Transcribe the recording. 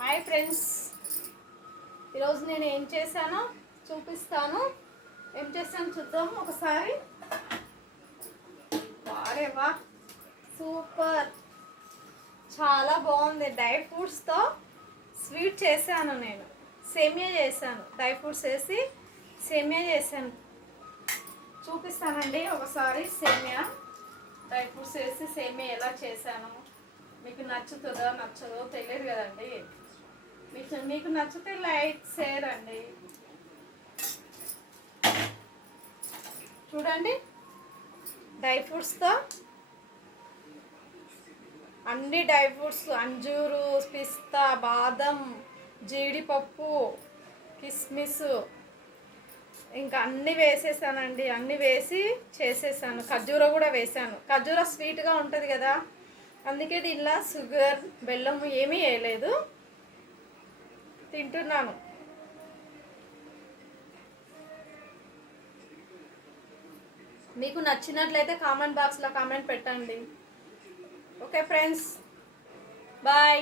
Hi friends, ఈరోజు నేను ఏం చేశానో చూపిస్తాను. ఏం చేశాను చూద్దాము ఒకసారి. వారేవా, సూపర్, చాలా బాగుంది. డ్రై ఫ్రూట్స్తో స్వీట్ చేశాను. నేను సేమియా చేశాను, డ్రై ఫ్రూట్స్ వేసి సేమియా చేశాను. చూపిస్తానండి ఒకసారి. సేమియా డ్రై ఫ్రూట్స్ వేసి సేమియా ఎలా చేశాను. మీకు నచ్చుతుందో నచ్చదో తెలియదు కదండి. మీకు నచ్చితే లైక్ షేర్ అండి. చూడండి, డ్రై ఫ్రూట్స్తో అన్ని డ్రై ఫ్రూట్స్, అంజూరు, పిస్తా, బాదం, జీడిపప్పు, కిస్మిస్, ఇంకా అన్నీ వేసేసానండి. అన్నీ వేసి చేసేసాను. ఖర్జూర కూడా వేసాను. ఖర్జూర స్వీట్గా ఉంటుంది కదా, అందుకే దీనిలో షుగర్, బెల్లం ఏమీ వేయలేదు. తింటున్నాను. మీకు నచ్చినట్లయితే కామెంట్ బాక్స్లో కామెంట్ పెట్టండి. Okay friends, bye.